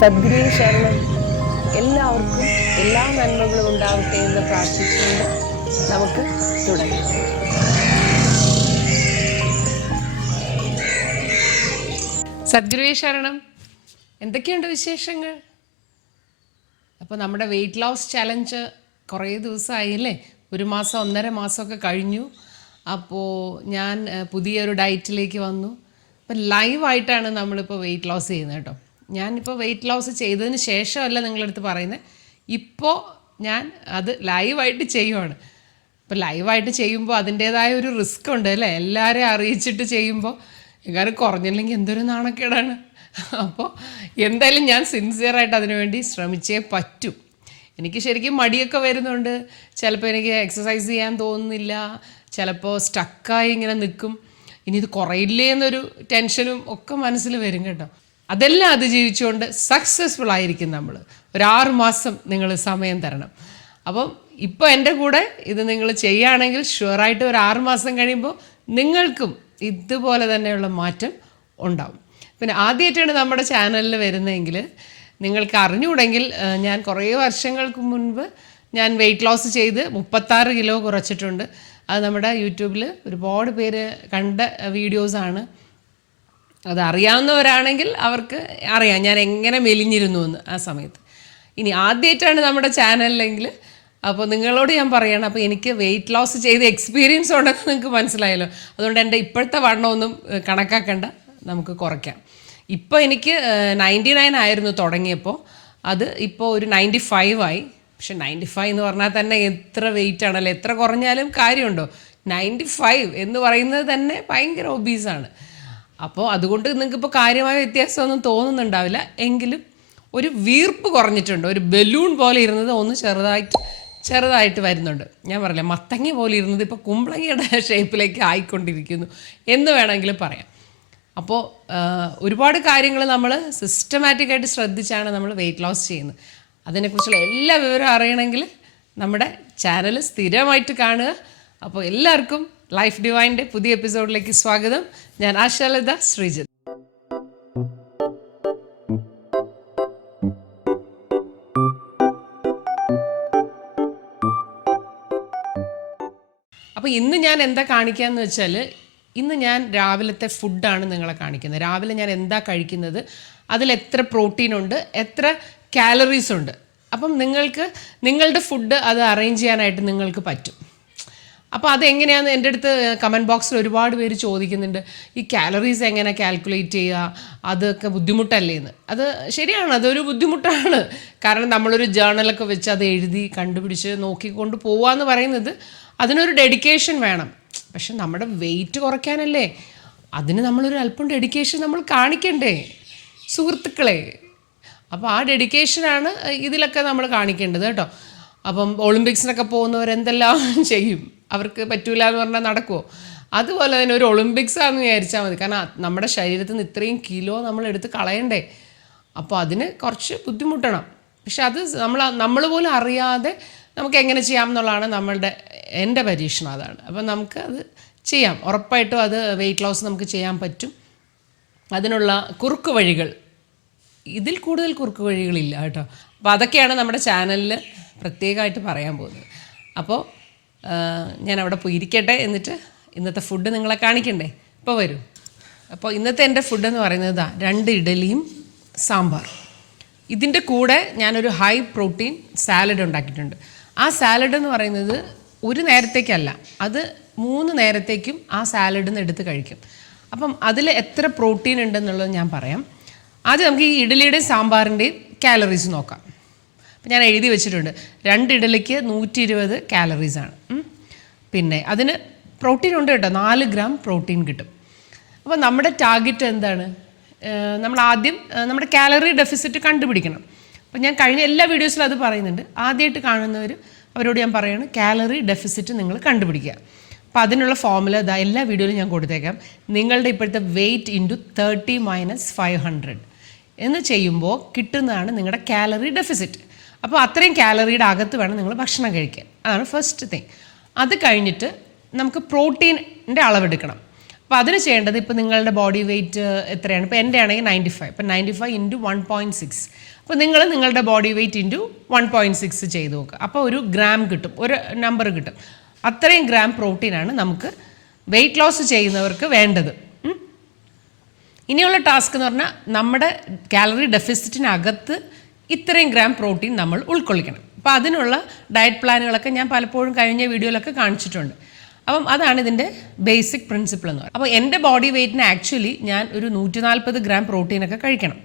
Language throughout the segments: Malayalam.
സദ്ഗുരു ശരണം. എല്ലാവർക്കും എല്ലാ നന്മകളും ഉണ്ടാവട്ടെ എന്ന് പ്രാർത്ഥിച്ചുകൊണ്ട് നമുക്ക് തുടങ്ങാം. സദ്ഗുരുവേ ശരണം. എന്തൊക്കെയുണ്ട് വിശേഷങ്ങൾ? അപ്പോൾ നമ്മുടെ വെയിറ്റ് ലോസ് ചലഞ്ച് കുറേ ദിവസമായില്ലേ, 1 മാസം 1.5 മാസമൊക്കെ കഴിഞ്ഞു. അപ്പോൾ ഞാൻ പുതിയൊരു ഡയറ്റിലേക്ക് വന്നു. അപ്പം ലൈവായിട്ടാണ് നമ്മളിപ്പോൾ വെയിറ്റ് ലോസ് ചെയ്യുന്നത് കേട്ടോ. ഞാനിപ്പോൾ വെയിറ്റ് ലോസ് ചെയ്തതിന് ശേഷമല്ല നിങ്ങളടുത്ത് പറയുന്നത്, ഇപ്പോൾ ഞാൻ അത് ലൈവായിട്ട് ചെയ്യുവാണ്. ഇപ്പോൾ ലൈവായിട്ട് ചെയ്യുമ്പോൾ അതിൻ്റേതായ ഒരു റിസ്ക് ഉണ്ട് അല്ലേ, എല്ലാവരെയും അറിയിച്ചിട്ട് ചെയ്യുമ്പോൾ എങ്ങാനും കുറഞ്ഞില്ലെങ്കിൽ എന്തൊരു നാണക്കേടാണ്. അപ്പോൾ എന്തായാലും ഞാൻ സിൻസിയറായിട്ട് അതിനുവേണ്ടി ശ്രമിച്ചേ പറ്റൂ. എനിക്ക് ശരിക്കും മടിയൊക്കെ വരുന്നുണ്ട്. ചിലപ്പോൾ എനിക്ക് എക്സസൈസ് ചെയ്യാൻ തോന്നുന്നില്ല, ചിലപ്പോൾ സ്റ്റക്കായി ഇങ്ങനെ നിൽക്കും. ഇനി ഇത് കുറയില്ലേ എന്നൊരു ടെൻഷനും ഒക്കെ മനസ്സിൽ വരും കേട്ടോ. അതെല്ലാം അതിജീവിച്ചുകൊണ്ട് സക്സസ്ഫുൾ ആയിരിക്കും നമ്മൾ. ഒരു 6 മാസം നിങ്ങൾ സമയം തരണം. അപ്പം ഇപ്പോൾ എൻ്റെ കൂടെ ഇത് നിങ്ങൾ ചെയ്യുകയാണെങ്കിൽ ഷുവറായിട്ട് ഒരു 6 മാസം കഴിയുമ്പോൾ നിങ്ങൾക്കും ഇതുപോലെ തന്നെയുള്ള മാറ്റം ഉണ്ടാവും. പിന്നെ ആദ്യമായിട്ടാണ് നമ്മുടെ ചാനലിൽ വരുന്നതെങ്കിൽ നിങ്ങൾക്ക് അറിഞ്ഞുകൂടെങ്കിൽ, ഞാൻ കുറേ വർഷങ്ങൾക്ക് മുൻപ് ഞാൻ വെയിറ്റ് ലോസ് ചെയ്ത് 36 കിലോ കുറച്ചിട്ടുണ്ട്. അത് നമ്മുടെ യൂട്യൂബിൽ ഒരുപാട് പേര് കണ്ട വീഡിയോസാണ്. അതറിയാവുന്നവരാണെങ്കിൽ അവർക്ക് അറിയാം ഞാൻ എങ്ങനെ മെലിഞ്ഞിരുന്നു എന്ന് ആ സമയത്ത്. ഇനി ആദ്യമായിട്ടാണ് നമ്മുടെ ചാനലിലെങ്കിൽ അപ്പോൾ നിങ്ങളോട് ഞാൻ പറയണം, അപ്പോൾ എനിക്ക് വെയിറ്റ് ലോസ് ചെയ്ത് എക്സ്പീരിയൻസ് ഉണ്ടെന്ന് നിങ്ങൾക്ക് മനസ്സിലായല്ലോ. അതുകൊണ്ട് എൻ്റെ ഇപ്പോഴത്തെ വണ്ണമൊന്നും കണക്കാക്കണ്ട, നമുക്ക് കുറയ്ക്കാം. ഇപ്പോൾ എനിക്ക് 99 ആയിരുന്നു തുടങ്ങിയപ്പോൾ, അത് ഇപ്പോൾ ഒരു 95 ആയി. പക്ഷെ 95 എന്ന് പറഞ്ഞാൽ തന്നെ എത്ര വെയിറ്റ് ആണല്ലോ, എത്ര കുറഞ്ഞാലും കാര്യമുണ്ടോ? 95 എന്ന് പറയുന്നത് തന്നെ ഭയങ്കര ഒബീസാണ്. അപ്പോൾ അതുകൊണ്ട് നിങ്ങൾക്കിപ്പോൾ കാര്യമായ വ്യത്യാസമൊന്നും തോന്നുന്നുണ്ടാവില്ല, എങ്കിലും ഒരു വീർപ്പ് കുറഞ്ഞിട്ടുണ്ട്. ഒരു ബലൂൺ പോലെ ഇരുന്നത് ഒന്ന് ചെറുതായിട്ട് വരുന്നുണ്ട്. ഞാൻ പറയില്ല, മത്തങ്ങ പോലെ ഇരുന്നത് ഇപ്പോൾ കുമ്പളങ്ങയുടെ ഷേപ്പിലേക്ക് ആയിക്കൊണ്ടിരിക്കുന്നു എന്ന് വേണമെങ്കിൽ പറയാം. അപ്പോൾ ഒരുപാട് കാര്യങ്ങൾ നമ്മൾ സിസ്റ്റമാറ്റിക്കായിട്ട് ശ്രദ്ധിച്ചാണ് നമ്മൾ വെയിറ്റ് ലോസ് ചെയ്യുന്നത്. അതിനെക്കുറിച്ചുള്ള എല്ലാ വിവരവും അറിയണമെങ്കിൽ നമ്മുടെ ചാനൽ സ്ഥിരമായിട്ട് കാണുക. അപ്പോൾ എല്ലാവർക്കും ലൈഫ് ഡിവൈൻ്റെ പുതിയ എപ്പിസോഡിലേക്ക് സ്വാഗതം. ഞാൻ ആശാലത ശ്രീജിത്ത്. അപ്പോൾ ഇന്ന് ഞാൻ എന്താ കാണിക്കുകയെന്ന് വെച്ചാൽ, ഇന്ന് ഞാൻ രാവിലത്തെ ഫുഡാണ് നിങ്ങളെ കാണിക്കുന്നത്. രാവിലെ ഞാൻ എന്താ കഴിക്കുന്നത്, അതിലെത്ര പ്രോട്ടീൻ ഉണ്ട്, എത്ര കാലറീസ് ഉണ്ട്. അപ്പം നിങ്ങൾക്ക് നിങ്ങളുടെ ഫുഡ് അത് അറേഞ്ച് ചെയ്യാനായിട്ട് നിങ്ങൾക്ക് പറ്റും. അപ്പോൾ അതെങ്ങനെയാണെന്ന് എൻ്റെ അടുത്ത് കമൻറ്റ് ബോക്സിൽ ഒരുപാട് പേര് ചോദിക്കുന്നുണ്ട്. ഈ കാലറീസ് എങ്ങനെ കാൽക്കുലേറ്റ് ചെയ്യുക, അതൊക്കെ ബുദ്ധിമുട്ടല്ലേ എന്ന്. അത് ശരിയാണ്, അതൊരു ബുദ്ധിമുട്ടാണ്. കാരണം നമ്മളൊരു ജേർണലൊക്കെ വെച്ച് അത് എഴുതി കണ്ടുപിടിച്ച് നോക്കിക്കൊണ്ട് പോവാന്ന് പറയുന്നത് അതിനൊരു ഡെഡിക്കേഷൻ വേണം. പക്ഷെ നമ്മുടെ വെയിറ്റ് കുറയ്ക്കാനല്ലേ, അതിന് നമ്മളൊരു അല്പം ഡെഡിക്കേഷൻ നമ്മൾ കാണിക്കണ്ടേ സുഹൃത്തുക്കളെ? അപ്പോൾ ആ ഡെഡിക്കേഷനാണ് ഇതിലൊക്കെ നമ്മൾ കാണിക്കേണ്ടത് കേട്ടോ. അപ്പം ഒളിമ്പിക്സിനൊക്കെ പോകുന്നവരെന്തെല്ലാം ചെയ്യും, അവർക്ക് പറ്റൂല എന്ന് പറഞ്ഞാൽ നടക്കുമോ? അതുപോലെ തന്നെ ഒരു ഒളിമ്പിക്സ് ആണെന്ന് വിചാരിച്ചാൽ മതി. കാരണം നമ്മുടെ ശരീരത്തിൽ നിന്ന് ഇത്രയും കിലോ നമ്മൾ എടുത്ത് കളയണ്ടേ. അപ്പോൾ അതിന് കുറച്ച് ബുദ്ധിമുട്ടണം. പക്ഷെ അത് നമ്മൾ പോലും അറിയാതെ നമുക്ക് എങ്ങനെ ചെയ്യാം എന്നുള്ളതാണ് എൻ്റെ പരീക്ഷണം അതാണ്. അപ്പം നമുക്ക് അത് ചെയ്യാം, ഉറപ്പായിട്ടും അത് വെയിറ്റ് ലോസ് നമുക്ക് ചെയ്യാൻ പറ്റും. അതിനുള്ള കുറുക്ക് വഴികൾ, ഇതിൽ കൂടുതൽ കുറുക്ക് വഴികളില്ല കേട്ടോ. അപ്പോൾ അതൊക്കെയാണ് നമ്മുടെ ചാനലിൽ പ്രത്യേകമായിട്ട് പറയാൻ പോകുന്നത്. അപ്പോൾ ഞാൻ അവിടെ പോയി ഇരിക്കട്ടെ, എന്നിട്ട് ഇന്നത്തെ ഫുഡ് നിങ്ങളെ കാണിക്കണ്ടേ. ഇപ്പോൾ വരും. അപ്പോൾ ഇന്നത്തെ എൻ്റെ ഫുഡെന്ന് പറയുന്നത് 2 ഇഡലിയും സാമ്പാർ. ഇതിൻ്റെ കൂടെ ഞാനൊരു ഹൈ പ്രോട്ടീൻ സാലഡ് ഉണ്ടാക്കിയിട്ടുണ്ട്. ആ സാലഡ് എന്ന് പറയുന്നത് ഒരു നേരത്തേക്കല്ല, അത് 3 നേരത്തേക്കും ആ സാലഡിൽ നിന്ന് എടുത്ത് കഴിക്കും. അപ്പം അതിൽ എത്ര പ്രോട്ടീൻ ഉണ്ടെന്നുള്ളത് ഞാൻ പറയാം. ആദ്യം നമുക്ക് ഈ ഇഡലിയുടെയും സാമ്പാറിൻ്റെയും കാലറീസ് നോക്കാം. അപ്പം ഞാൻ എഴുതി വെച്ചിട്ടുണ്ട്, 2 ഇഡലിക്ക് 120 കാലറീസാണ്. പിന്നെ അതിന് പ്രോട്ടീൻ ഉണ്ട് കേട്ടോ, 4 ഗ്രാം പ്രോട്ടീൻ കിട്ടും. അപ്പോൾ നമ്മുടെ ടാർഗറ്റ് എന്താണ്? നമ്മൾ ആദ്യം നമ്മുടെ കാലറി ഡെഫിസിറ്റ് കണ്ടുപിടിക്കണം. അപ്പോൾ ഞാൻ കഴിഞ്ഞ എല്ലാ വീഡിയോസിലും അത് പറയുന്നുണ്ട്. ആദ്യമായിട്ട് കാണുന്നവർ അവരോട് ഞാൻ പറയുകയാണ്, കാലറി ഡെഫിസിറ്റ് നിങ്ങൾ കണ്ടുപിടിക്കുക. അപ്പോൾ അതിനുള്ള ഫോർമുല എല്ലാ വീഡിയോയിലും ഞാൻ കൊടുത്തേക്കാം. നിങ്ങളുടെ ഇപ്പോഴത്തെ വെയിറ്റ് ഇൻറ്റു 30 - 500 എന്ന് ചെയ്യുമ്പോൾ കിട്ടുന്നതാണ് നിങ്ങളുടെ കാലറി ഡെഫിസിറ്റ്. അപ്പോൾ അത്രയും കാലറിയുടെ അകത്ത് വേണം നിങ്ങൾ ഭക്ഷണം കഴിക്കാൻ. അതാണ് ഫസ്റ്റ് തിങ്. അത് കഴിഞ്ഞിട്ട് നമുക്ക് പ്രോട്ടീനിൻ്റെ അളവെടുക്കണം. അപ്പോൾ അതിന് ചെയ്യേണ്ടത് ഇപ്പോൾ നിങ്ങളുടെ ബോഡി വെയ്റ്റ് എത്രയാണ്, ഇപ്പോൾ എൻ്റെ ആണെങ്കിൽ 95, ഇപ്പോൾ 95 ഇൻറ്റു 1.6. അപ്പോൾ നിങ്ങൾ നിങ്ങളുടെ ബോഡി വെയ്റ്റ് ഇൻറ്റു 1.6 ചെയ്ത് നോക്കുക. അപ്പോൾ ഒരു ഗ്രാം കിട്ടും, ഒരു നമ്പർ കിട്ടും. അത്രയും ഗ്രാം പ്രോട്ടീനാണ് നമുക്ക് വെയ്റ്റ് ലോസ് ചെയ്യുന്നവർക്ക് വേണ്ടത്. ഇനിയുള്ള ടാസ്ക് എന്ന് പറഞ്ഞാൽ നമ്മുടെ കാലറി ഡെഫിസിറ്റിനകത്ത് ഇത്രയും ഗ്രാം പ്രോട്ടീൻ നമ്മൾ ഉൾക്കൊള്ളിക്കണം. അപ്പോൾ അതിനുള്ള ഡയറ്റ് പ്ലാനുകളൊക്കെ ഞാൻ പലപ്പോഴും കഴിഞ്ഞ വീഡിയോയിലൊക്കെ കാണിച്ചിട്ടുണ്ട്. അപ്പം അതാണ് ഇതിൻ്റെ ബേസിക് പ്രിൻസിപ്പിൾ എന്ന് പറയുന്നത്. അപ്പോൾ എൻ്റെ ബോഡി വെയ്റ്റിന് ആക്ച്വലി ഞാൻ ഒരു 140 ഗ്രാം പ്രോട്ടീനൊക്കെ കഴിക്കണം.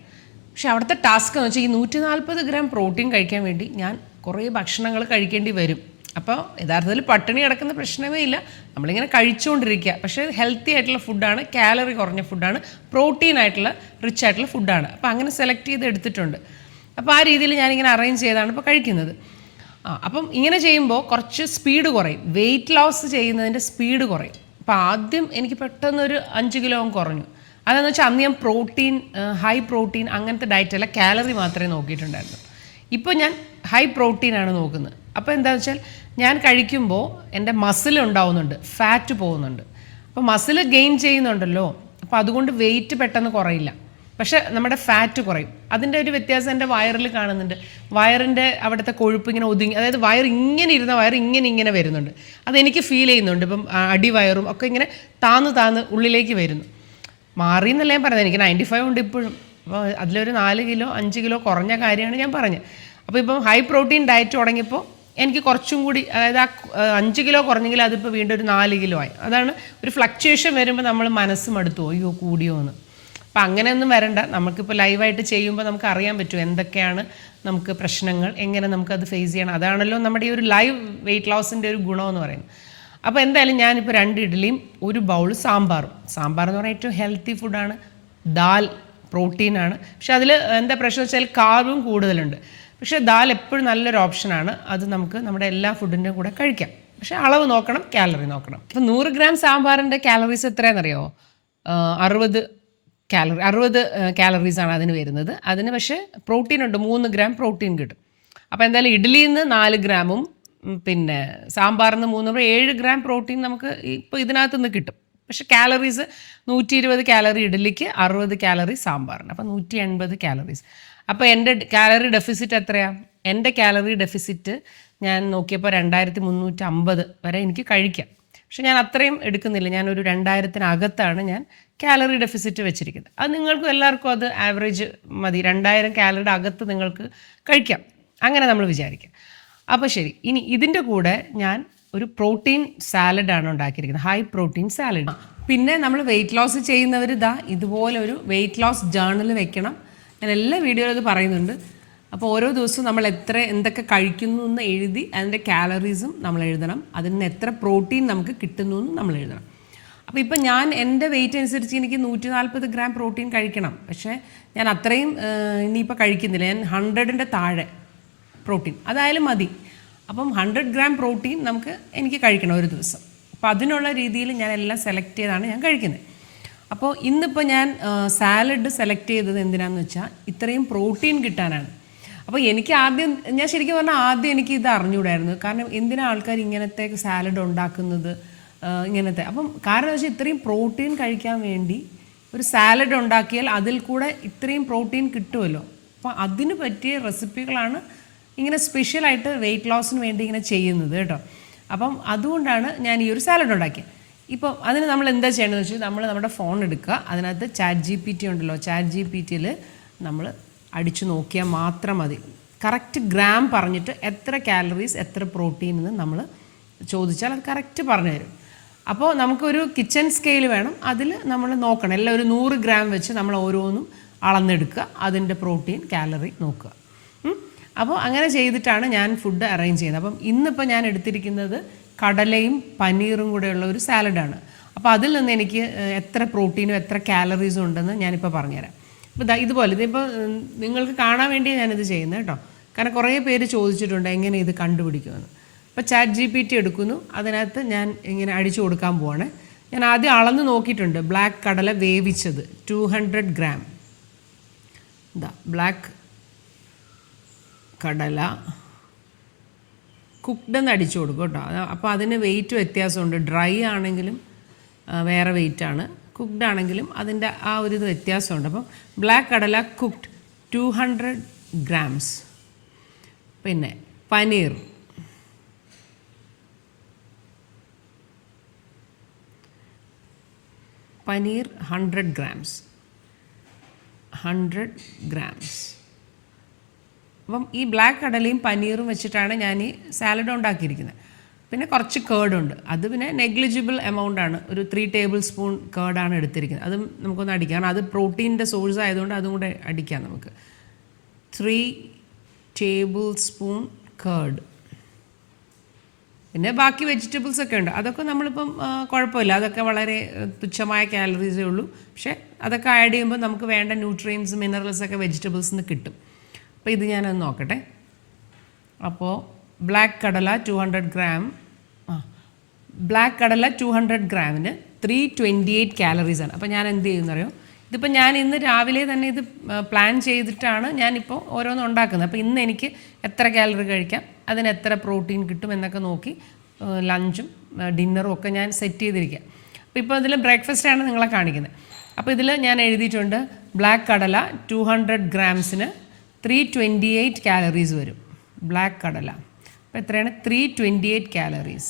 പക്ഷേ അവിടുത്തെ ടാസ്ക് എന്ന് വെച്ചാൽ ഈ 140 ഗ്രാം പ്രോട്ടീൻ കഴിക്കാൻ വേണ്ടി ഞാൻ കുറേ ഭക്ഷണങ്ങൾ കഴിക്കേണ്ടി വരും. അപ്പോൾ യഥാർത്ഥത്തിൽ പട്ടിണി കിടക്കുന്ന പ്രശ്നമേ ഇല്ല, നമ്മളിങ്ങനെ കഴിച്ചുകൊണ്ടിരിക്കുക. പക്ഷേ ഹെൽത്തി ആയിട്ടുള്ള ഫുഡാണ്, കാലറി കുറഞ്ഞ ഫുഡാണ്, പ്രോട്ടീൻ ആയിട്ടുള്ള റിച്ച് ആയിട്ടുള്ള ഫുഡാണ്. അപ്പോൾ അങ്ങനെ സെലക്ട് ചെയ്ത് എടുത്തിട്ടുണ്ട്. അപ്പോൾ ആ രീതിയിൽ ഞാനിങ്ങനെ അറേഞ്ച് ചെയ്താണ് ഇപ്പോൾ കഴിക്കുന്നത്. അപ്പം ഇങ്ങനെ ചെയ്യുമ്പോൾ കുറച്ച് സ്പീഡ് കുറയും, വെയിറ്റ് ലോസ് ചെയ്യുന്നതിൻ്റെ സ്പീഡ് കുറയും. അപ്പോൾ ആദ്യം എനിക്ക് പെട്ടെന്നൊരു 5 കിലോ കുറഞ്ഞു. അതെന്ന് വെച്ചാൽ അന്ന് ഞാൻ പ്രോട്ടീൻ, ഹൈ പ്രോട്ടീൻ അങ്ങനത്തെ ഡയറ്റല്ല, കാലറി മാത്രമേ നോക്കിയിട്ടുണ്ടായിരുന്നു. ഇപ്പോൾ ഞാൻ ഹൈ പ്രോട്ടീനാണ് നോക്കുന്നത്. അപ്പോൾ എന്താണെന്ന് വെച്ചാൽ ഞാൻ കഴിക്കുമ്പോൾ എൻ്റെ മസിൽ ഉണ്ടാവുന്നുണ്ട്, ഫാറ്റ് പോകുന്നുണ്ട്. അപ്പോൾ മസിൽ ഗെയിൻ ചെയ്യുന്നുണ്ടല്ലോ, അപ്പോൾ അതുകൊണ്ട് വെയിറ്റ് പെട്ടെന്ന് കുറയില്ല, പക്ഷേ നമ്മുടെ ഫാറ്റ് കുറയും. അതിൻ്റെ ഒരു വ്യത്യാസം എൻ്റെ വയറിൽ കാണുന്നുണ്ട്. വയറിൻ്റെ അവിടുത്തെ കൊഴുപ്പ് ഇങ്ങനെ ഒതുങ്ങി, അതായത് വയർ ഇങ്ങനെ ഇരുന്ന വയർ ഇങ്ങനെ വരുന്നുണ്ട്. അതെനിക്ക് ഫീൽ ചെയ്യുന്നുണ്ട്. ഇപ്പം അടിവയറും ഒക്കെ ഇങ്ങനെ താന്ന് ഉള്ളിലേക്ക് വരുന്നു. മാറി എന്നല്ല ഞാൻ പറഞ്ഞത്, എനിക്ക് 95 ഉണ്ട് ഇപ്പോഴും. അപ്പോൾ അതിലൊരു 4 കിലോ 5 കിലോ കുറഞ്ഞ കാര്യമാണ് ഞാൻ പറഞ്ഞത്. അപ്പോൾ ഇപ്പം ഹൈ പ്രോട്ടീൻ ഡയറ്റ് തുടങ്ങിയപ്പോൾ എനിക്ക് കുറച്ചും കൂടി, അതായത് ആ 5 കിലോ കുറഞ്ഞെങ്കിൽ അതിപ്പോൾ വീണ്ടും ഒരു 4 കിലോ ആയി. അതാണ് ഒരു ഫ്ലക്ച്വേഷൻ വരുമ്പോൾ നമ്മൾ മനസ്സ് മടുത്തു, അയ്യോ കൂടിയോ എന്ന്. അപ്പം അങ്ങനെയൊന്നും വരണ്ട. നമുക്കിപ്പോൾ ലൈവായിട്ട് ചെയ്യുമ്പോൾ നമുക്ക് അറിയാൻ പറ്റും എന്തൊക്കെയാണ് നമുക്ക് പ്രശ്നങ്ങൾ, എങ്ങനെ നമുക്കത് ഫേസ് ചെയ്യണം. അതാണല്ലോ നമ്മുടെ ഈ ഒരു ലൈവ് വെയിറ്റ് ലോസിൻ്റെ ഒരു ഗുണമെന്ന് പറയുന്നത്. അപ്പോൾ എന്തായാലും ഞാനിപ്പോൾ 2 ഇഡ്ഡലിയും 1 ബൗൾ സാമ്പാറും. സാമ്പാർ എന്ന് പറഞ്ഞാൽ ഏറ്റവും ഹെൽത്തി ഫുഡാണ്. ദാൽ പ്രോട്ടീനാണ്, പക്ഷെ അതിൽ എന്താ പ്രശ്നം വെച്ചാൽ കാർബും കൂടുതലുണ്ട്. പക്ഷേ ദാൽ എപ്പോഴും നല്ലൊരു ഓപ്ഷനാണ്. അത് നമുക്ക് നമ്മുടെ എല്ലാ ഫുഡിൻ്റെ കൂടെ കഴിക്കാം. പക്ഷേ അളവ് നോക്കണം, കാലറി നോക്കണം. ഇപ്പോൾ 100 ഗ്രാം സാമ്പാറിൻ്റെ കാലറീസ് എത്രയാണെന്നറിയോ? 60 കാലറീസാണ് അതിന് വരുന്നത്. അതിന് പക്ഷേ പ്രോട്ടീൻ ഉണ്ട്, 3 ഗ്രാം പ്രോട്ടീൻ കിട്ടും. അപ്പോൾ എന്തായാലും ഇഡ്ഡലിയിൽ നിന്ന് 4 ഗ്രാമും പിന്നെ സാമ്പാറിൽ നിന്ന് 3 7 ഗ്രാം പ്രോട്ടീൻ നമുക്ക് ഇപ്പോൾ ഇതിനകത്ത് നിന്ന് കിട്ടും. പക്ഷേ കാലറീസ് 120 കാലറി ഇഡ്ഡലിക്ക്, 60 കാലറി സാമ്പാറിന്, അപ്പോൾ 180 കാലറീസ്. അപ്പോൾ എൻ്റെ കാലറി ഡെഫിസിറ്റ് എത്രയാണ്? എൻ്റെ കാലറി ഡെഫിസിറ്റ് ഞാൻ നോക്കിയപ്പോൾ 2350 വരെ എനിക്ക് കഴിക്കാം. പക്ഷെ ഞാൻ അത്രയും എടുക്കുന്നില്ല, ഞാനൊരു 2000-നകത്താണ് ഞാൻ കാലറി ഡെഫിസിറ്റ് വെച്ചിരിക്കുന്നത്. അത് നിങ്ങൾക്കും എല്ലാവർക്കും അത് ആവറേജ് മതി, 2000 കാലറിയുടെ അകത്ത് നിങ്ങൾക്ക് കഴിക്കാം, അങ്ങനെ നമ്മൾ വിചാരിക്കാം. അപ്പോൾ ശരി, ഇനി ഇതിൻ്റെ കൂടെ ഞാൻ ഒരു പ്രോട്ടീൻ സാലഡാണ് ഉണ്ടാക്കിയിരിക്കുന്നത്, ഹൈ പ്രോട്ടീൻ സാലഡ്. പിന്നെ നമ്മൾ വെയിറ്റ് ലോസ് ചെയ്യുന്നവർ ഇതുപോലെ ഒരു വെയിറ്റ് ലോസ് ജേർണൽ വെക്കണം. ഞാൻ എല്ലാ വീഡിയോയിലും അത് പറയുന്നുണ്ട്. അപ്പോൾ ഓരോ ദിവസവും നമ്മൾ എന്തൊക്കെ കഴിക്കുന്നു എന്ന് എഴുതി അതിൻ്റെ കാലറീസും നമ്മൾ എഴുതണം, അതിൽ നിന്ന് എത്ര പ്രോട്ടീൻ നമുക്ക് കിട്ടുന്നു എന്നും നമ്മൾ എഴുതണം. അപ്പോൾ ഇപ്പം ഞാൻ എൻ്റെ വെയിറ്റ് അനുസരിച്ച് എനിക്ക് 140 ഗ്രാം പ്രോട്ടീൻ കഴിക്കണം. പക്ഷേ ഞാൻ അത്രയും ഇനിയിപ്പോൾ കഴിക്കുന്നില്ല, ഞാൻ 100ൻ്റെ താഴെ പ്രോട്ടീൻ അതായാലും മതി. അപ്പം 100 ഗ്രാം പ്രോട്ടീൻ എനിക്ക് കഴിക്കണം ഒരു ദിവസം. അപ്പോൾ അതിനുള്ള രീതിയിൽ ഞാൻ എല്ലാം സെലക്ട് ചെയ്താണ് ഞാൻ കഴിക്കുന്നത്. അപ്പോൾ ഇന്നിപ്പോൾ ഞാൻ സാലഡ് സെലക്ട് ചെയ്തത് എന്തിനാണെന്ന് വെച്ചാൽ ഇത്രയും പ്രോട്ടീൻ കിട്ടാനാണ്. അപ്പോൾ എനിക്ക് ഞാൻ ശരിക്കും പറഞ്ഞാൽ ആദ്യം എനിക്ക് ഇത് അറിഞ്ഞുകൂടായിരുന്നു. കാരണം എന്തിനാണ് ആൾക്കാർ ഇങ്ങനത്തെ സാലഡ് ഉണ്ടാക്കുന്നത്, ഇങ്ങനത്തെ. അപ്പം കാരണം വെച്ചാൽ ഇത്രയും പ്രോട്ടീൻ കഴിക്കാൻ വേണ്ടി ഒരു സാലഡ് ഉണ്ടാക്കിയാൽ അതിൽ കൂടെ ഇത്രയും പ്രോട്ടീൻ കിട്ടുമല്ലോ. അപ്പോൾ അതിന് പറ്റിയ റെസിപ്പികളാണ് ഇങ്ങനെ സ്പെഷ്യലായിട്ട് വെയിറ്റ് ലോസിന് വേണ്ടി ഇങ്ങനെ ചെയ്യുന്നത് കേട്ടോ. അപ്പം അതുകൊണ്ടാണ് ഞാൻ ഈ ഒരു സാലഡ് ഉണ്ടാക്കിയത്. ഇപ്പോൾ അതിന് നമ്മൾ എന്താ ചെയ്യേണ്ടതെന്ന് വെച്ചാൽ നമ്മൾ നമ്മുടെ ഫോൺ എടുക്കുക, അതിനകത്ത് ChatGPT ഉണ്ടല്ലോ, ChatGPTയിൽ നമ്മൾ അടിച്ചു നോക്കിയാൽ മാത്രം മതി. കറക്റ്റ് ഗ്രാം പറഞ്ഞിട്ട് എത്ര കാലറീസ് എത്ര പ്രോട്ടീൻ എന്ന് നമ്മൾ ചോദിച്ചാൽ അത് കറക്റ്റ് പറഞ്ഞു തരും. അപ്പോൾ നമുക്കൊരു കിച്ചൺ സ്കെയിൽ വേണം, അതിൽ നമ്മൾ നോക്കണം, എല്ലാം ഒരു 100 ഗ്രാം വെച്ച് നമ്മൾ ഓരോന്നും അളന്നെടുക്കുക, അതിൻ്റെ പ്രോട്ടീൻ കാലറി നോക്കുക. അപ്പോൾ അങ്ങനെ ചെയ്തിട്ടാണ് ഞാൻ ഫുഡ് അറേഞ്ച് ചെയ്യുന്നത്. അപ്പം ഇന്നിപ്പോൾ ഞാൻ എടുത്തിരിക്കുന്നത് കടലയും പനീറും കൂടെയുള്ള ഒരു സാലഡാണ്. അപ്പോൾ അതിൽ നിന്ന് എനിക്ക് എത്ര പ്രോട്ടീനും എത്ര കാലറീസും ഉണ്ടെന്ന് ഞാനിപ്പോൾ പറഞ്ഞുതരാം. അപ്പോൾ ഇതുപോലെ ഇതിപ്പോൾ നിങ്ങൾക്ക് കാണാൻ വേണ്ടിയാണ് ഞാനിത് ചെയ്യുന്നത് കേട്ടോ. കാരണം കുറേ പേര് ചോദിച്ചിട്ടുണ്ട് എങ്ങനെ ഇത് കണ്ടുപിടിക്കുമെന്ന്. അപ്പോൾ ChatGPT എടുക്കുന്നു, അതിനകത്ത് ഞാൻ ഇങ്ങനെ അടിച്ചു കൊടുക്കാൻ പോവാണ്. ഞാൻ ആദ്യം അളന്ന് നോക്കിയിട്ടുണ്ട്. ബ്ലാക്ക് കടല വേവിച്ചത് 200 ഗ്രാം. ബ്ലാക്ക് കടല കുക്ക്ഡ് എന്ന് അടിച്ചു കൊടുക്കും കേട്ടോ. അപ്പോൾ അതിന് വെയിറ്റ് വ്യത്യാസമുണ്ട്. ഡ്രൈ ആണെങ്കിലും വേറെ വെയിറ്റാണ്, കുക്ക്ഡ് ആണെങ്കിലും അതിൻ്റെ ആ ഒരു ഇത് വ്യത്യാസമുണ്ട്. അപ്പം ബ്ലാക്ക് കടല കുക്ക്ഡ് 200 grams. പിന്നെ പനീർ പനീർ 100 grams. 100 grams. അപ്പം ഈ ബ്ലാക്ക് കടലയും പനീറും വെച്ചിട്ടാണ് ഞാൻ ഈ സാലഡ് ഉണ്ടാക്കിയിരിക്കുന്നത്. പിന്നെ കുറച്ച് കേർഡുണ്ട്, അത് പിന്നെ നെഗ്ലിജിബിൾ എമൗണ്ട് ആണ്, ഒരു 3 tablespoon കേർഡാണ് എടുത്തിരിക്കുന്നത്. അതും നമുക്കൊന്ന് അടിക്കാം, കാരണം അത് പ്രോട്ടീൻ്റെ സോഴ്സ് ആയതുകൊണ്ട് അതും കൂടെ അടിക്കാം നമുക്ക്. 3 tablespoon കേർഡ്. പിന്നെ ബാക്കി വെജിറ്റബിൾസ് ഒക്കെ ഉണ്ട്, അതൊക്കെ നമ്മളിപ്പം കുഴപ്പമില്ല, അതൊക്കെ വളരെ തുച്ഛമായ കാലറീസേ ഉള്ളൂ. പക്ഷേ അതൊക്കെ ആഡ് ചെയ്യുമ്പോൾ നമുക്ക് വേണ്ട ന്യൂട്രിയൻസ് മിനറൽസൊക്കെ വെജിറ്റബിൾസിൽ നിന്ന് കിട്ടും. അപ്പോൾ ഇത് ഞാനത് നോക്കട്ടെ. അപ്പോൾ ബ്ലാക്ക് കടല 200 gram, ബ്ലാക്ക് കടല 200 ഗ്രാമിന് 328 calories ആണ്. അപ്പോൾ ഞാൻ എന്ത് ചെയ്യുന്നറിയോ, ഇതിപ്പോൾ ഞാൻ ഇന്ന് രാവിലെ തന്നെ ഇത് പ്ലാൻ ചെയ്തിട്ടാണ് ഞാനിപ്പോൾ ഓരോന്നും ഉണ്ടാക്കുന്നത്. അപ്പോൾ ഇന്ന് എനിക്ക് എത്ര കാലറി കഴിക്കാം, അതിന് എത്ര പ്രോട്ടീൻ കിട്ടും എന്നൊക്കെ നോക്കി ലഞ്ചും ഡിന്നറും ഒക്കെ ഞാൻ സെറ്റ് ചെയ്തിരിക്കുക. അപ്പോൾ ഇപ്പോൾ ഇതിൽ ബ്രേക്ക്ഫാസ്റ്റാണ് നിങ്ങളെ കാണിക്കുന്നത്. അപ്പോൾ ഇതിൽ ഞാൻ എഴുതിയിട്ടുണ്ട് ബ്ലാക്ക് കടല 200 grams-ന് 328 calories വരും. ബ്ലാക്ക് കടല അപ്പോൾ എത്രയാണ്? 328 calories.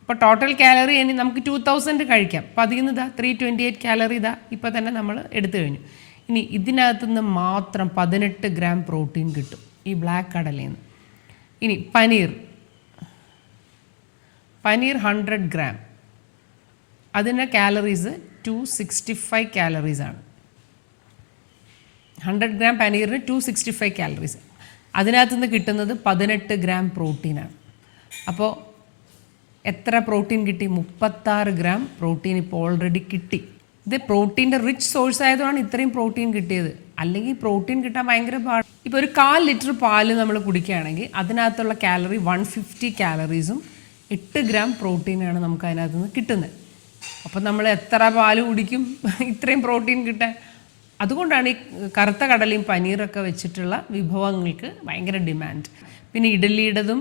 അപ്പോൾ ടോട്ടൽ കാലറി ഇനി നമുക്ക് 2000 കഴിക്കാം. അപ്പോൾ അതിൽ നിന്ന് ഇതാ 328 calorie ഇതാ ഇപ്പോൾ തന്നെ നമ്മൾ എടുത്തു കഴിഞ്ഞു. ഇനി ഇതിനകത്തുനിന്ന് മാത്രം 18 gram പ്രോട്ടീൻ കിട്ടും ഈ ബ്ലാക്ക് കടലയിൽ നിന്ന്. ഇനി പനീർ 100 gram, അതിൻ്റെ കാലറീസ് 265 calories ആണ്. 100 gram പനീറിന് 265 calories. അതിനകത്തുനിന്ന് കിട്ടുന്നത് 18 gram പ്രോട്ടീനാണ്. അപ്പോൾ എത്ര പ്രോട്ടീൻ കിട്ടി? 36 gram പ്രോട്ടീൻ ഇപ്പോൾ ഓൾറെഡി കിട്ടി. ഇത് പ്രോട്ടീൻ്റെ റിച്ച് സോഴ്സ് ആയതുകൊണ്ട് ഇത്രയും പ്രോട്ടീൻ കിട്ടിയത്. അല്ലെങ്കിൽ പ്രോട്ടീൻ കിട്ടാൻ ഭയങ്കര പാട്. ഇപ്പോൾ ഒരു 1/4 ലിറ്റർ പാല് നമ്മൾ കുടിക്കുകയാണെങ്കിൽ അതിനകത്തുള്ള കാലറി 150 calories-ഉം 8 gram പ്രോട്ടീനാണ് നമുക്ക് അതിനകത്ത് നിന്ന് കിട്ടുന്നത്. അപ്പോൾ നമ്മൾ എത്ര പാല് കുടിക്കും ഇത്രയും പ്രോട്ടീൻ കിട്ടാൻ? അതുകൊണ്ടാണ് ഈ കറുത്ത കടലയും പനീറൊക്കെ വെച്ചിട്ടുള്ള വിഭവങ്ങൾക്ക് ഭയങ്കര ഡിമാൻഡ്. പിന്നെ ഇഡലിയുടേതും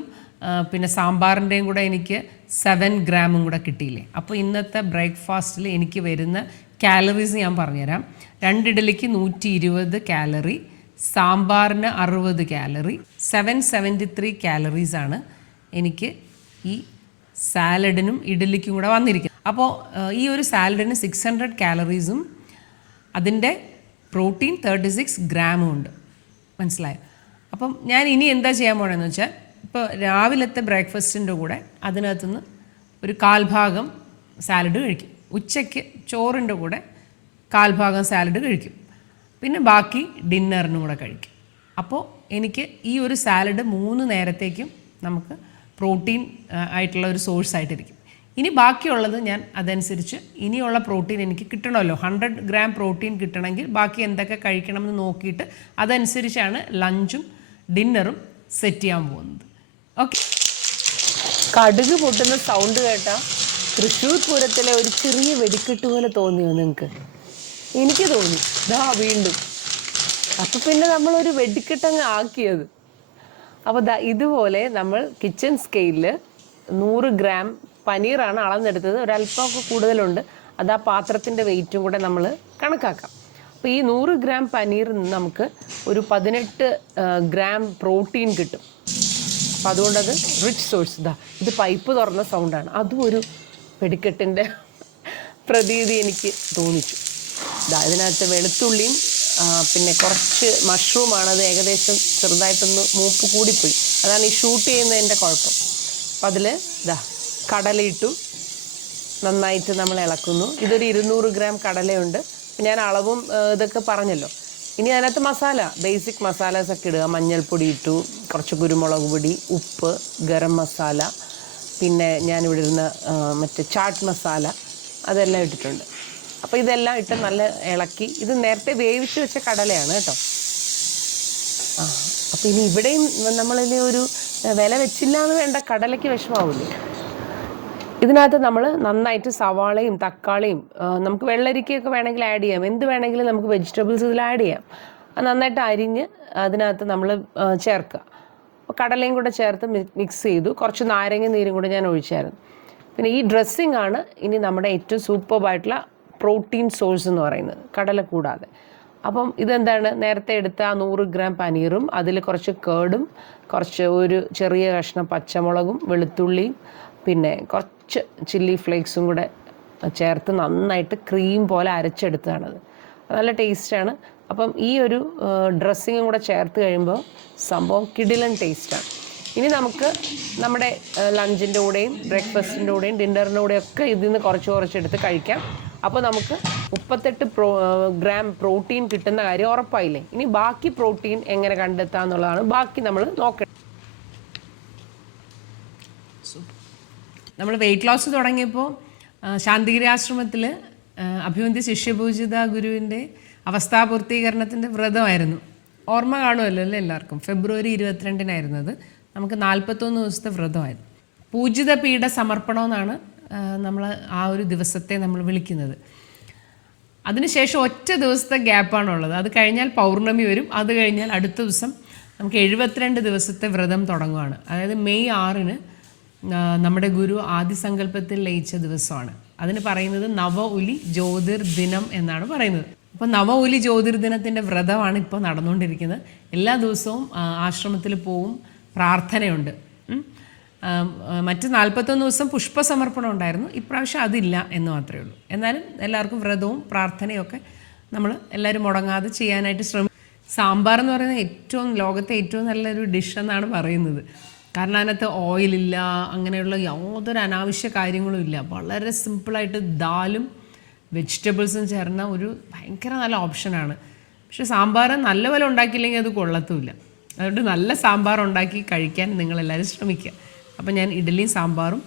പിന്നെ സാമ്പാറിൻ്റെയും കൂടെ എനിക്ക് 7 gram കൂടെ കിട്ടിയില്ലേ. അപ്പോൾ ഇന്നത്തെ ബ്രേക്ക്ഫാസ്റ്റിൽ എനിക്ക് വരുന്ന കാലറീസ് ഞാൻ പറഞ്ഞുതരാം. 2 ഇഡലിക്ക് 120 calorie, സാമ്പാറിന് 60 calorie, 773 calories ആണ് എനിക്ക് ഈ സാലഡിനും ഇഡലിക്കും കൂടെ വന്നിരിക്കുന്നത്. അപ്പോൾ ഈ ഒരു സാലഡിന് 600 calories-ഉം അതിൻ്റെ പ്രോട്ടീൻ 36 gram-ഉം ഉണ്ട്. മനസ്സിലായോ? അപ്പം ഞാൻ ഇനി എന്താ ചെയ്യാൻ പോകണമെന്ന് വെച്ചാൽ, ഇപ്പോൾ രാവിലത്തെ ബ്രേക്ക്ഫാസ്റ്റിൻ്റെ കൂടെ അതിനകത്തുനിന്ന് ഒരു 1/4 ഭാഗം സാലഡ് കഴിക്കും. ഉച്ചയ്ക്ക് ചോറിൻ്റെ കൂടെ 1/4 ഭാഗം സാലഡ് കഴിക്കും. പിന്നെ ബാക്കി ഡിന്നറിനും കൂടെ കഴിക്കും. അപ്പോൾ എനിക്ക് ഈ ഒരു സാലഡ് 3 നേരത്തേക്കും നമുക്ക് പ്രോട്ടീൻ ആയിട്ടുള്ള ഒരു സോഴ്സായിട്ടിരിക്കും. ഇനി ബാക്കിയുള്ളത് ഞാൻ അതനുസരിച്ച് ഇനിയുള്ള പ്രോട്ടീൻ എനിക്ക് കിട്ടണമല്ലോ. 100 gram പ്രോട്ടീൻ കിട്ടണമെങ്കിൽ ബാക്കി എന്തൊക്കെ കഴിക്കണമെന്ന് നോക്കിയിട്ട് അതനുസരിച്ചാണ് ലഞ്ചും ഡിന്നറും സെറ്റ് ചെയ്യാൻ പോകുന്നത്. ഓക്കെ. കടുക് പൊട്ടുന്ന സൗണ്ട് കേട്ടാൽ തൃശ്ശൂർ പൂരത്തിലെ ഒരു ചെറിയ വെടിക്കെട്ട് പോലെ തോന്നിയോ നിങ്ങൾക്ക്? എനിക്ക് തോന്നി. ദാ വീണ്ടും. അപ്പം പിന്നെ നമ്മളൊരു വെടിക്കെട്ടങ്ങ് ആക്കിയത്. അപ്പോൾ ദാ ഇതുപോലെ നമ്മൾ കിച്ചൺ സ്കെയിലിൽ 100 gram പനീറാണ് അളന്നെടുത്തത്. ഒരല്പമൊക്കെ കൂടുതലുണ്ട്, അത് ആ പാത്രത്തിൻ്റെ വെയിറ്റും കൂടെ നമ്മൾ കണക്കാക്കാം. അപ്പോൾ ഈ 100 gram പനീറിൽ നിന്ന് നമുക്ക് ഒരു 18 gram പ്രോട്ടീൻ കിട്ടും. അപ്പോൾ അതുകൊണ്ടത് റിച്ച് സോഴ്സ്. ഇത് പൈപ്പ് തുറന്ന സൗണ്ടാണ്. അതും ഒരു വെടിക്കെട്ടിൻ്റെ പ്രതീതി എനിക്ക് തോന്നിച്ചു. ഇതിനകത്ത് വെളുത്തുള്ളിയും പിന്നെ കുറച്ച് മഷ്റൂമാണത് ഏകദേശം ചെറുതായിട്ടൊന്ന് മൂപ്പ് കൂടിപ്പോയി. അതാണ് ഈ ഷൂട്ട് ചെയ്യുന്നതിൻ്റെ കുഴപ്പം. അപ്പം അതിൽ കടലയിട്ടു നന്നായിട്ട് നമ്മൾ ഇളക്കുന്നു. ഇതൊരു 200 gram കടലയുണ്ട്. ഞാൻ അളവും ഇതൊക്കെ പറഞ്ഞല്ലോ. ഇനി അതിനകത്ത് മസാല, ബേസിക് മസാലാസൊക്കെ ഇടുക. മഞ്ഞൾപ്പൊടി ഇട്ടു, കുറച്ച് കുരുമുളക് പൊടി, ഉപ്പ്, ഗരം മസാല, പിന്നെ ഞാനിവിടെ ഇരുന്ന മറ്റേ ചാട്ട് മസാല, അതെല്ലാം ഇട്ടിട്ടുണ്ട്. അപ്പോൾ ഇതെല്ലാം ഇട്ട് നല്ല ഇളക്കി. ഇത് നേരത്തെ വേവിച്ച് വെച്ച കടലയാണ് കേട്ടോ. അപ്പോൾ ഇനി ഇവിടെയും നമ്മളിനി ഒരു വില വെച്ചില്ല എന്ന് വേണ്ട, കടലയ്ക്ക് വിഷമാവില്ലേ. ഇതിനകത്ത് നമ്മൾ നന്നായിട്ട് സവാളയും തക്കാളിയും നമുക്ക് വെള്ളരിക്കയൊക്കെ വേണമെങ്കിൽ ആഡ് ചെയ്യാം, എന്ത് വേണമെങ്കിലും നമുക്ക് വെജിറ്റബിൾസ് ഇതിൽ ആഡ് ചെയ്യാം. അത് നന്നായിട്ട് അരിഞ്ഞ് അതിനകത്ത് നമ്മൾ ചേർക്കുക. അപ്പോൾ കടലയും കൂടെ ചേർത്ത് മിക്സ് ചെയ്തു. കുറച്ച് നാരങ്ങ നീരും കൂടെ ഞാൻ ഒഴിച്ചായിരുന്നു. പിന്നെ ഈ ഡ്രസ്സിങ് ആണ് ഇനി നമ്മുടെ ഏറ്റവും സൂപ്പർബായിട്ടുള്ള പ്രോട്ടീൻ സോഴ്സ് എന്ന് പറയുന്നത്, കടല കൂടാതെ. അപ്പം ഇതെന്താണ്, നേരത്തെ എടുത്ത ആ 100 ഗ്രാം പനീറും അതിൽ കുറച്ച് കേർഡും കുറച്ച് ഒരു ചെറിയ കഷ്ണം പച്ചമുളകും വെളുത്തുള്ളിയും പിന്നെ കുറച്ച് ചില്ലി ഫ്ലേക്സും കൂടെ ചേർത്ത് നന്നായിട്ട് ക്രീം പോലെ അരച്ചെടുത്തതാണത്. നല്ല ടേസ്റ്റാണ്. അപ്പം ഈ ഒരു ഡ്രസ്സിങ്ങും കൂടെ ചേർത്ത് കഴിയുമ്പോൾ സംഭവം കിടിലൻ ടേസ്റ്റാണ്. ഇനി നമുക്ക് നമ്മുടെ ലഞ്ചിൻ്റെ കൂടെയും ബ്രേക്ക്ഫാസ്റ്റിൻ്റെ കൂടെയും ഡിന്നറിൻ്റെ കൂടെയും ഒക്കെ ഇതിൽ നിന്ന് കുറച്ചെടുത്ത് കഴിക്കാം. അപ്പോൾ നമുക്ക് 38 ഗ്രാം പ്രോട്ടീൻ കിട്ടുന്ന കാര്യം ഉറപ്പായില്ലേ. ഇനി ബാക്കി പ്രോട്ടീൻ എങ്ങനെ കണ്ടെത്താം എന്നുള്ളതാണ് ബാക്കി നമ്മൾ നോക്കേണ്ടത്. നമ്മൾ വെയിറ്റ് ലോസ് തുടങ്ങിയപ്പോൾ ശാന്തിഗിരി ആശ്രമത്തിൽ അഭിവന്ധ്യ ശിഷ്യപൂജിത ഗുരുവിൻ്റെ അവസ്ഥാപൂർത്തീകരണത്തിൻ്റെ വ്രതമായിരുന്നു. ഓർമ്മ കാണുമല്ലോ അല്ലേ എല്ലാവർക്കും. ഫെബ്രുവരി 22-നായിരുന്നു അത്. നമുക്ക് 41 ദിവസത്തെ വ്രതമായിരുന്നു. പൂജിത പീഠ സമർപ്പണമെന്നാണ് നമ്മൾ ആ ഒരു ദിവസത്തെ നമ്മൾ വിളിക്കുന്നത്. അതിനുശേഷം ഒറ്റ ദിവസത്തെ ഗ്യാപ്പാണുള്ളത്. അത് കഴിഞ്ഞാൽ പൗർണമി വരും. അത് കഴിഞ്ഞാൽ അടുത്ത ദിവസം നമുക്ക് 72 ദിവസത്തെ വ്രതം തുടങ്ങുകയാണ്. അതായത് മെയ് 6-ന് നമ്മുടെ ഗുരു ആദിസങ്കല്പത്തിൽ ലയിച്ച ദിവസമാണ്. അതിന് പറയുന്നത് നവ ഉലി ജ്യോതിർദിനം എന്നാണ് പറയുന്നത്. അപ്പോൾ നവ ഉലി ജ്യോതിർദിനത്തിൻ്റെ വ്രതമാണ് ഇപ്പോൾ നടന്നുകൊണ്ടിരിക്കുന്നത്. എല്ലാ ദിവസവും ആശ്രമത്തിൽ പോവും, പ്രാർത്ഥനയുണ്ട്. മറ്റ് 41 ദിവസം പുഷ്പസമർപ്പണം ഉണ്ടായിരുന്നു. ഇപ്രാവശ്യം അതില്ല എന്ന് മാത്രമേ ഉള്ളൂ. എന്നാലും എല്ലാവർക്കും വ്രതവും പ്രാർത്ഥനയും ഒക്കെ നമ്മൾ എല്ലാവരും മുടങ്ങാതെ ചെയ്യാനായിട്ട് ശ്രമിക്കും. സാമ്പാർ എന്ന് പറയുന്നത് ലോകത്തെ ഏറ്റവും നല്ലൊരു ഡിഷ് എന്നാണ് പറയുന്നത്. കാരണം അതിനകത്ത് ഓയിലില്ല, അങ്ങനെയുള്ള യാതൊരു അനാവശ്യ കാര്യങ്ങളും ഇല്ല. വളരെ സിമ്പിളായിട്ട് ദാലും വെജിറ്റബിൾസും ചേർന്ന ഒരു ഭയങ്കര നല്ല ഓപ്ഷനാണ്. പക്ഷേ സാമ്പാർ നല്ലപോലെ ഉണ്ടാക്കിയില്ലെങ്കിൽ അത് കൊള്ളത്തുമില്ല. അതുകൊണ്ട് നല്ല സാമ്പാർ ഉണ്ടാക്കി കഴിക്കാൻ നിങ്ങളെല്ലാവരും ശ്രമിക്കുക. അപ്പം ഞാൻ ഇഡ്ഡലിയും സാമ്പാറും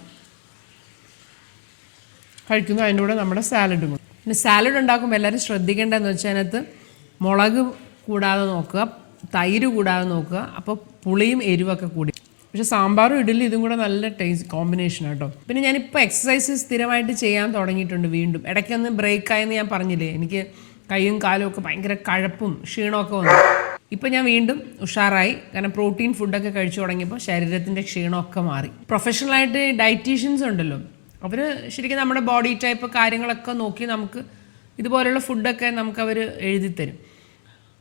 കഴിക്കുന്നു, അതിൻ്റെ കൂടെ നമ്മുടെ സാലഡും കൂടെ. പിന്നെ സാലഡ് ഉണ്ടാക്കുമ്പോൾ എല്ലാവരും ശ്രദ്ധിക്കേണ്ടതെന്ന് വെച്ചാൽ അതിനകത്ത് മുളക് കൂടാതെ നോക്കുക, തൈര് കൂടാതെ നോക്കുക. അപ്പോൾ പുളിയും എരിവൊക്കെ കൂടി. പക്ഷേ സാമ്പാറും ഇഡ്ഡലി ഇതും കൂടെ നല്ല ടേസ്റ്റ് കോമ്പിനേഷനാണ് കേട്ടോ. പിന്നെ ഞാനിപ്പോൾ എക്സസൈസ് സ്ഥിരമായിട്ട് ചെയ്യാൻ തുടങ്ങിയിട്ടുണ്ട്. വീണ്ടും ഇടയ്ക്കൊന്ന് ബ്രേക്കായെന്ന് ഞാൻ പറഞ്ഞില്ലേ, എനിക്ക് കൈയും കാലും ഒക്കെ ഭയങ്കര കഴപ്പും ക്ഷീണമൊക്കെ വന്നു. ഇപ്പം ഞാൻ വീണ്ടും ഉഷാറായി. കാരണം പ്രോട്ടീൻ ഫുഡൊക്കെ കഴിച്ചു തുടങ്ങിയപ്പോൾ ശരീരത്തിൻ്റെ ക്ഷീണമൊക്കെ മാറി. പ്രൊഫഷണലായിട്ട് ഡയറ്റീഷ്യൻസ് ഉണ്ടല്ലോ, അവർ ശരിക്കും നമ്മുടെ ബോഡി ടൈപ്പ് കാര്യങ്ങളൊക്കെ നോക്കി നമുക്ക് ഇതുപോലുള്ള ഫുഡൊക്കെ അവർ എഴുതി തരും.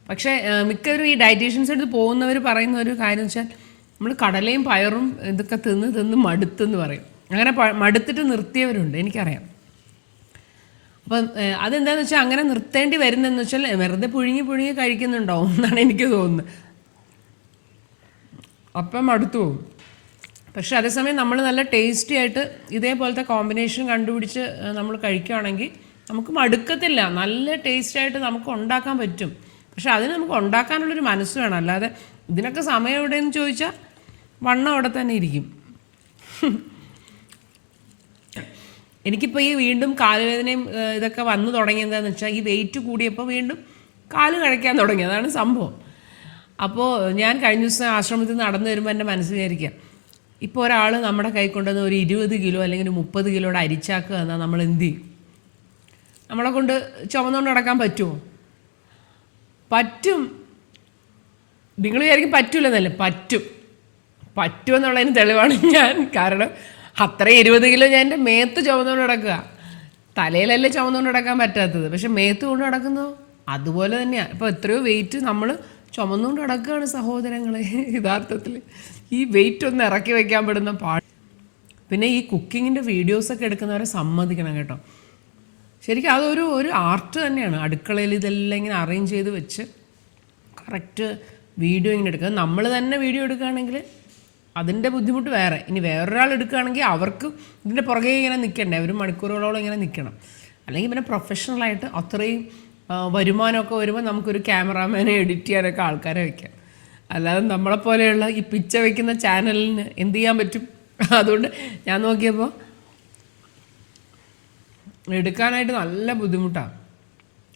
പക്ഷേ മിക്കവരും ഈ ഡയറ്റീഷ്യൻസ് എടുത്ത് പോകുന്നവർ പറയുന്ന ഒരു കാര്യം എന്ന് വെച്ചാൽ നമ്മൾ കടലയും പയറും ഇതൊക്കെ തിന്ന് മടുത്തെന്ന് പറയും. അങ്ങനെ മടുത്തിട്ട് നിർത്തിയവരുണ്ട്, എനിക്കറിയാം. അപ്പം അതെന്താണെന്ന് വെച്ചാൽ അങ്ങനെ നിർത്തേണ്ടി വരുന്നതെന്ന് വെച്ചാൽ വെറുതെ പുഴുങ്ങി കഴിക്കുന്നുണ്ടാവും എന്നാണ് എനിക്ക് തോന്നുന്നത്. അപ്പം മടുത്തു പോകും. പക്ഷെ അതേസമയം നമ്മൾ നല്ല ടേസ്റ്റി ആയിട്ട് ഇതേപോലത്തെ കോമ്പിനേഷൻ കണ്ടുപിടിച്ച് നമ്മൾ കഴിക്കുകയാണെങ്കിൽ നമുക്ക് മടുക്കത്തില്ല. നല്ല ടേസ്റ്റായിട്ട് നമുക്ക് ഉണ്ടാക്കാൻ പറ്റും. പക്ഷെ അതിന് നമുക്ക് ഉണ്ടാക്കാനുള്ളൊരു മനസ്സ് വേണം. അല്ലാതെ ഇതിനൊക്കെ സമയം എവിടെയെന്ന് ചോദിച്ചാൽ വണ്ണം അവിടെ തന്നെ ഇരിക്കും. എനിക്കിപ്പോൾ ഈ വീണ്ടും കാലുവേദനയും ഇതൊക്കെ വന്നു തുടങ്ങിയതെന്ന് വെച്ചാൽ ഈ വെയിറ്റ് കൂടിയപ്പോൾ വീണ്ടും കാല് കഴിക്കാൻ തുടങ്ങി. അതാണ് സംഭവം. അപ്പോൾ ഞാൻ കഴിഞ്ഞ ദിവസം ആശ്രമത്തിൽ നിന്ന് നടന്നു വരുമ്പോൾ എൻ്റെ മനസ്സിൽ വിചാരിക്കുക, ഇപ്പോൾ ഒരാൾ നമ്മുടെ കൈ കൊണ്ടുവന്ന് ഒരു 20 കിലോ അല്ലെങ്കിൽ 30 കിലോയുടെ അരിച്ചാക്കുക എന്നാൽ നമ്മൾ എന്ത് ചെയ്യും? നമ്മളെ കൊണ്ട് ചുമന്നുകൊണ്ട് നടക്കാൻ പറ്റുമോ? പറ്റും. നിങ്ങൾ വിചാരിക്കും പറ്റൂലെന്നല്ലേ? പറ്റുമെന്നുള്ളതിന് തെളിവാണ് ഞാൻ. കാരണം അത്ര 20 കിലോ ഞാൻ എൻ്റെ മേത്ത് ചുമന്നുകൊണ്ട് നടക്കുക. തലയിലല്ലേ ചുമന്നുകൊണ്ട് നടക്കാൻ പറ്റാത്തത്, പക്ഷെ മേത്ത് കൊണ്ട് നടക്കുന്നോ അതുപോലെ തന്നെയാണ്. ഇപ്പോൾ എത്രയോ വെയിറ്റ് നമ്മൾ ചുമന്നുകൊണ്ട് നടക്കുകയാണ് സഹോദരങ്ങളെ. യഥാർത്ഥത്തിൽ ഈ വെയിറ്റ് ഒന്ന് ഇറക്കി വയ്ക്കാൻ പെടുന്ന പാട്. പിന്നെ ഈ കുക്കിങ്ങിൻ്റെ വീഡിയോസൊക്കെ എടുക്കുന്നവരെ സമ്മതിക്കണം കേട്ടോ. ശരിക്കും അതൊരു ആർട്ട് തന്നെയാണ്. അടുക്കളയിൽ ഇതെല്ലാം ഇങ്ങനെ അറേഞ്ച് ചെയ്ത് വെച്ച് കറക്റ്റ് വീഡിയോ ഇങ്ങനെ എടുക്കുക. നമ്മൾ തന്നെ വീഡിയോ എടുക്കുകയാണെങ്കിൽ അതിൻ്റെ ബുദ്ധിമുട്ട് വേറെ. ഇനി വേറൊരാൾ എടുക്കുകയാണെങ്കിൽ അവർക്ക് ഇതിൻ്റെ പുറകെ ഇങ്ങനെ നിൽക്കണ്ടേ, ഒരു മണിക്കൂറുകളോളം ഇങ്ങനെ നിൽക്കണം. അല്ലെങ്കിൽ പിന്നെ പ്രൊഫഷണലായിട്ട് അത്രയും വരുമാനമൊക്കെ വരുമ്പോൾ നമുക്കൊരു ക്യാമറാമാനെ എഡിറ്റ് ചെയ്യാനൊക്കെ ആൾക്കാരെ വയ്ക്കാം. അല്ലാതെ നമ്മളെപ്പോലെയുള്ള ഈ പിച്ച വയ്ക്കുന്ന ചാനലിന് എന്ത് ചെയ്യാൻ പറ്റും? അതുകൊണ്ട് ഞാൻ നോക്കിയപ്പോൾ എടുക്കാനായിട്ട് നല്ല ബുദ്ധിമുട്ടാണ്.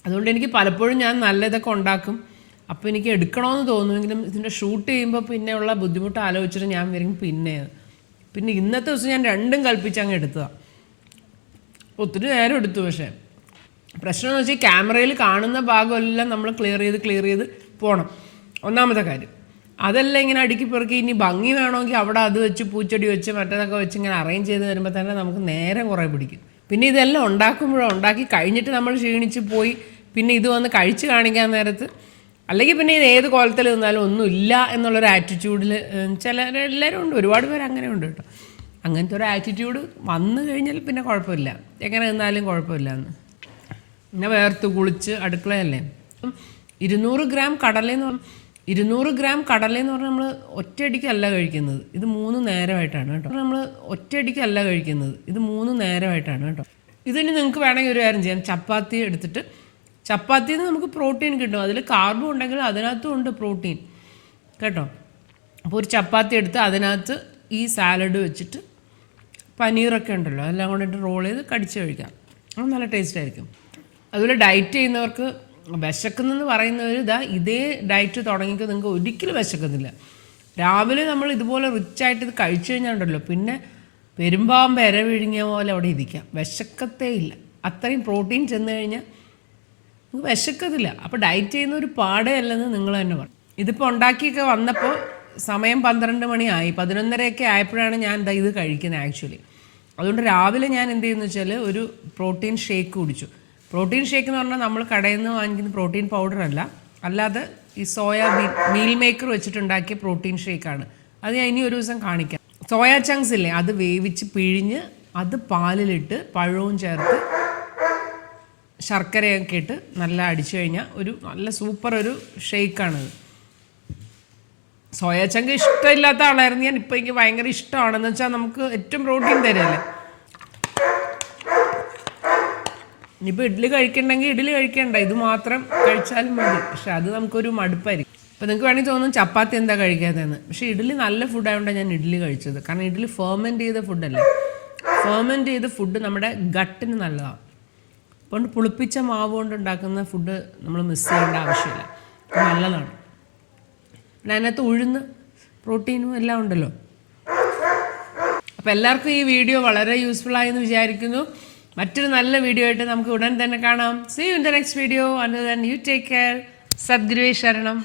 അതുകൊണ്ട് എനിക്ക് പലപ്പോഴും ഞാൻ നല്ല ഇതൊക്കെ ഉണ്ടാക്കും. അപ്പോൾ എനിക്ക് എടുക്കണമെന്ന് തോന്നുമെങ്കിലും ഇതിൻ്റെ ഷൂട്ട് ചെയ്യുമ്പോൾ പിന്നെ ഉള്ള ബുദ്ധിമുട്ട് ആലോചിച്ചിട്ട് ഞാൻ വരും പിന്നെ ഇന്നത്തെ ദിവസം ഞാൻ രണ്ടും കൽപ്പിച്ച് അങ്ങ് എടുത്തതാണ്. ഒത്തിരി നേരം എടുത്തു. പക്ഷേ പ്രശ്നം എന്ന് വെച്ചാൽ ക്യാമറയിൽ കാണുന്ന ഭാഗമെല്ലാം നമ്മൾ ക്ലിയർ ചെയ്ത് പോകണം, ഒന്നാമത്തെ കാര്യം. അതെല്ലാം ഇങ്ങനെ അടുക്കി പെറുക്കി ഇനി ഭംഗി വേണമെങ്കിൽ അവിടെ അത് വെച്ച് പൂച്ചെടി വെച്ച് മറ്റേതൊക്കെ വെച്ച് ഇങ്ങനെ അറേഞ്ച് ചെയ്ത് വരുമ്പോൾ തന്നെ നമുക്ക് നേരം കുറേ പിടിക്കും. പിന്നെ ഇതെല്ലാം ഉണ്ടാക്കി കഴിഞ്ഞിട്ട് നമ്മൾ ക്ഷീണിച്ച് പോയി പിന്നെ ഇത് വന്ന് കഴിച്ച് കാണിക്കാൻ നേരത്ത് അല്ലെങ്കിൽ പിന്നെ ഇത് ഏത് കോലത്തിൽ നിന്നാലും ഒന്നുമില്ല എന്നുള്ളൊരു ആറ്റിറ്റ്യൂഡിൽ എല്ലാവരും ഉണ്ട്, ഒരുപാട് പേര് അങ്ങനെ ഉണ്ട് കേട്ടോ. അങ്ങനത്തെ ഒരു ആറ്റിറ്റ്യൂഡ് വന്നു കഴിഞ്ഞാൽ പിന്നെ കുഴപ്പമില്ല, എങ്ങനെ നിന്നാലും കുഴപ്പമില്ല എന്ന്. പിന്നെ വേർത്ത് കുളിച്ച് അടുക്കളയല്ലേ. 200 ഗ്രാം കടലയെന്ന് പറഞ്ഞാൽ നമ്മൾ ഒറ്റയടിക്കല്ല കഴിക്കുന്നത്, ഇത് 3 നേരമായിട്ടാണ് കേട്ടോ. ഇത് 3 നേരമായിട്ടാണ് കേട്ടോ. ഇതിന് നിങ്ങൾക്ക് വേണമെങ്കിൽ ഒരു കാര്യം ചെയ്യാം, ചപ്പാത്തി എടുത്തിട്ട് ചപ്പാത്തിയിൽ നിന്ന് നമുക്ക് പ്രോട്ടീൻ കിട്ടും, അതിൽ കാർബും ഉണ്ടെങ്കിൽ അതിനകത്തും ഉണ്ട് പ്രോട്ടീൻ കേട്ടോ. അപ്പോൾ ഒരു ചപ്പാത്തി എടുത്ത് അതിനകത്ത് ഈ സാലഡ് വെച്ചിട്ട് പനീറൊക്കെ ഉണ്ടല്ലോ അതെല്ലാം കൊണ്ടിട്ട് റോൾ ചെയ്ത് കടിച്ച് കഴിക്കാം, അത് നല്ല ടേസ്റ്റ് ആയിരിക്കും. അതുപോലെ ഡയറ്റ് ചെയ്യുന്നവർക്ക് വിശക്കുന്നെന്ന് പറയുന്നവർ ഇതേ ഡയറ്റ് തുടങ്ങിക്കോ, നിങ്ങൾക്ക് ഒരിക്കലും വിശക്കുന്നില്ല. രാവിലെ നമ്മൾ ഇതുപോലെ റിച്ചായിട്ട് ഇത് കഴിച്ചു കഴിഞ്ഞാൽ ഉണ്ടല്ലോ പിന്നെ പെരുമ്പാമ്പ് ഇര വിഴുങ്ങിയ പോലെ അവിടെ ഇരിക്കാം, വിശക്കത്തേ ഇല്ല. അത്രയും പ്രോട്ടീൻ ചെന്ന് കഴിഞ്ഞാൽ നിങ്ങൾക്ക് വിശക്കത്തില്ല. അപ്പോൾ ഡയറ്റ് ചെയ്യുന്ന ഒരു പാടേ അല്ലെന്ന് നിങ്ങൾ തന്നെ പറയും. ഇതിപ്പോൾ ഉണ്ടാക്കിയൊക്കെ വന്നപ്പോൾ സമയം 12 മണിയായി, 11:30 ആയപ്പോഴാണ് ഞാൻ ഇത് കഴിക്കുന്നത് ആക്ച്വലി. അതുകൊണ്ട് രാവിലെ ഞാൻ എന്ത് ചെയ്യുന്നു വെച്ചാൽ ഒരു പ്രോട്ടീൻ ഷേക്ക് കുടിച്ചു. പ്രോട്ടീൻ ഷേക്ക് എന്ന് പറഞ്ഞാൽ നമ്മൾ കടയിൽ നിന്ന് വാങ്ങിക്കുന്ന പ്രോട്ടീൻ പൗഡർ അല്ല, അല്ലാതെ ഈ സോയാബീൻ മീൽ മേക്കർ വെച്ചിട്ടുണ്ടാക്കിയ പ്രോട്ടീൻ ഷേക്കാണ്. അത് ഞാൻ ഇനി ഒരു ദിവസം കാണിക്കാം. സോയാ ചങ്ക്സ് ഇല്ലേ, അത് വേവിച്ച് പിഴിഞ്ഞ് അത് പാലിലിട്ട് പഴവും ചേർത്ത് ശർക്കരയൊക്കെ ഇട്ട് നല്ല അടിച്ചു കഴിഞ്ഞാൽ ഒരു നല്ല സൂപ്പർ ഒരു ഷേക്കാണിത്. സോയാ ചങ്ക് ഇഷ്ടമില്ലാത്ത ആളായിരുന്നു ഞാൻ, ഇപ്പോൾ എനിക്ക് ഭയങ്കര ഇഷ്ടമാണെന്ന് വെച്ചാൽ നമുക്ക് ഏറ്റവും പ്രോട്ടീൻ തരുമല്ലേ. ഇനിയിപ്പോൾ ഇഡ്ഡലി കഴിക്കണമെങ്കിൽ ഇഡ്ഡലി കഴിക്കണ്ട, ഇത് മാത്രം കഴിച്ചാലും മതി. പക്ഷെ അത് നമുക്കൊരു മടുപ്പായിരിക്കും. അപ്പോൾ നിങ്ങൾക്ക് വേണമെങ്കിൽ തോന്നും ചപ്പാത്തി എന്താ കഴിക്കാത്തതെന്ന്. പക്ഷേ ഇഡ്ഡലി നല്ല ഫുഡായതുകൊണ്ടാണ് ഞാൻ ഇഡ്ഡലി കഴിച്ചത്. കാരണം ഇഡ്ഡലി ഫെർമെൻറ്റ് ചെയ്ത ഫുഡല്ലേ, ഫെർമെൻറ്റ് ചെയ്ത ഫുഡ് നമ്മുടെ ഗട്ടിന് നല്ലതാണ്. അതുകൊണ്ട് പുളിപ്പിച്ച മാവ് കൊണ്ട് ഉണ്ടാക്കുന്ന ഫുഡ് നമ്മൾ മിസ് ചെയ്യേണ്ട ആവശ്യമില്ല, നല്ലതാണ്. പിന്നെ അതിനകത്ത് ഉഴുന്ന് പ്രോട്ടീനും എല്ലാം ഉണ്ടല്ലോ. അപ്പോൾ എല്ലാവർക്കും ഈ വീഡിയോ വളരെ യൂസ്ഫുൾ ആയെന്ന് വിചാരിക്കുന്നു. മറ്റൊരു നല്ല വീഡിയോ ആയിട്ട് നമുക്ക് ഉടൻ തന്നെ കാണാം. See you in the next video. Until then, you take care. സദ്ഗുരുവേ ശരണം.